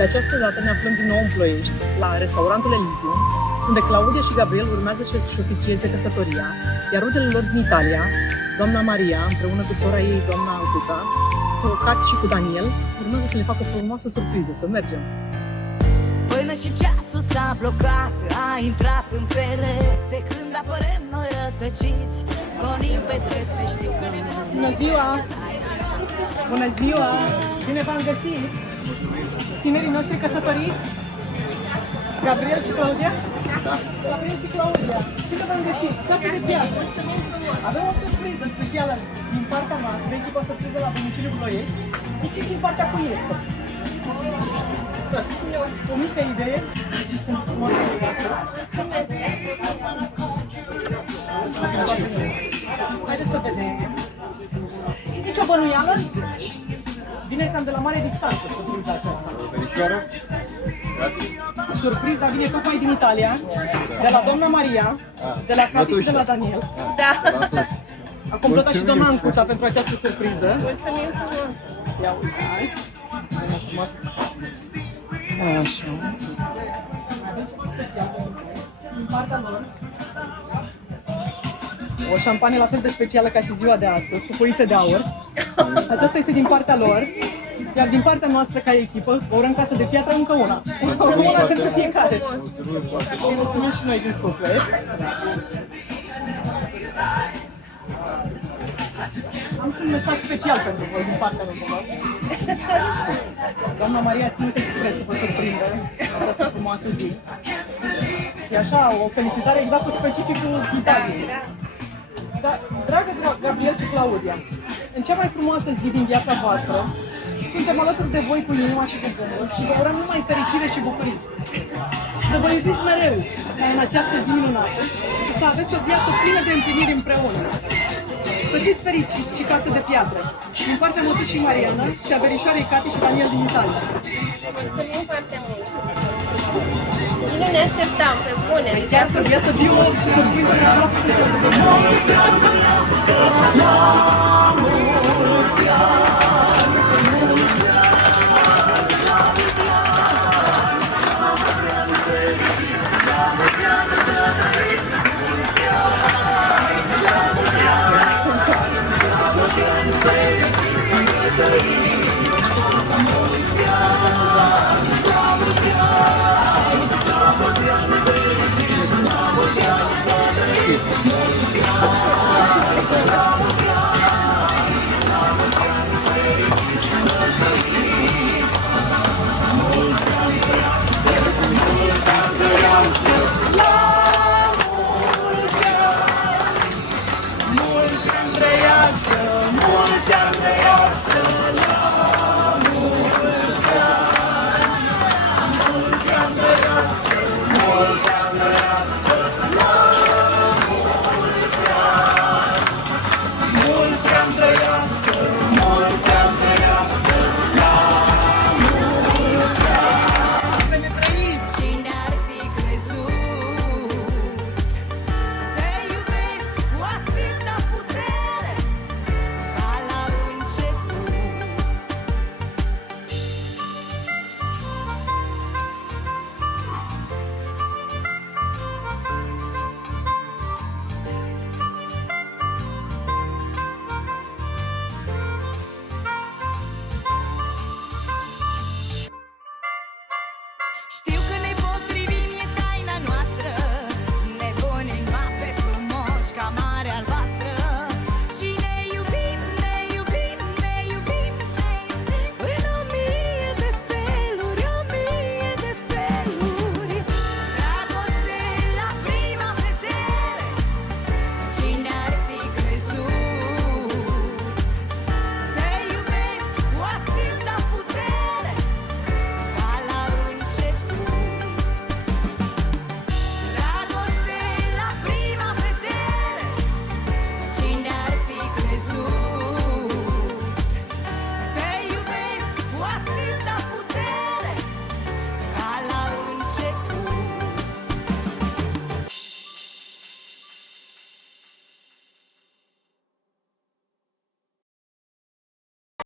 De această dată ne aflăm din nou în Ploiești, la restaurantul Elysium, unde Claudia și Gabriel urmează să-și oficieze căsătoria, iar rudele lor din Italia, doamna Maria, împreună cu sora ei, doamna Ancuța, cu Cati și cu Daniel, urmează să le facă o frumoasă surpriză. Să mergem! Până și ceasul s-a blocat, a intrat în perete. Când apărem noi rătăciți, gonim pe trepte, știu că ne pasă. Bună ziua! Bună ziua! Bine v-am găsit! Tinerii noștri căsătoriți? Gabriel și Claudia? Da. Gabriel și Claudia. Bine v-am găsit! Casă de piatră! Avem o surpriză specială din partea noastră, echipa o surpriză la domiciliul Ploiești. Nici din partea cui este? O mică idee. Sunt frumoase de casă. Haideți să vedem. Nici o bănuială? Vine cam de la mare distanță surpriza aceasta. Verișoară? Surpriza vine tocmai din Italia, de la doamna Maria, de la Cati și de la Daniel. Da. A completat și doamna Ancuța pentru această surpriză. Mulțumim frumos. Ia uitați. Așa. Din partea lor. O șampanie la fel de specială ca și ziua de astăzi, cu foițe de aur. Aceasta este din partea lor. Iar din partea noastră, ca echipă, o urăm casă de piatră încă una. Una pentru fiecare. Vă mulțumim și noi din suflet. Am și un mesaj special pentru voi din partea românilor. Doamna Maria a ținut expres să vă surprindă această frumoasă zi. Și așa, o felicitare exact cu specificul Italiei. Dar, dragă Gabriel și Claudia, în cea mai frumoasă zi din viața voastră, suntem alături de voi cu inima și cu gândul și vă urăm numai fericire și bucurie. Să vă iubiți mereu în această zi minunată și să aveți o viață plină de împliniri împreună. Să fiți fericiți și casă de piatră, din partea mătușii Mariana și a verișoarei Cati și Daniel din Italia. Mulțumim foarte mult! Și nu ne așteptam, pe bune! Chiar trebuia să fie o surpriză de toată.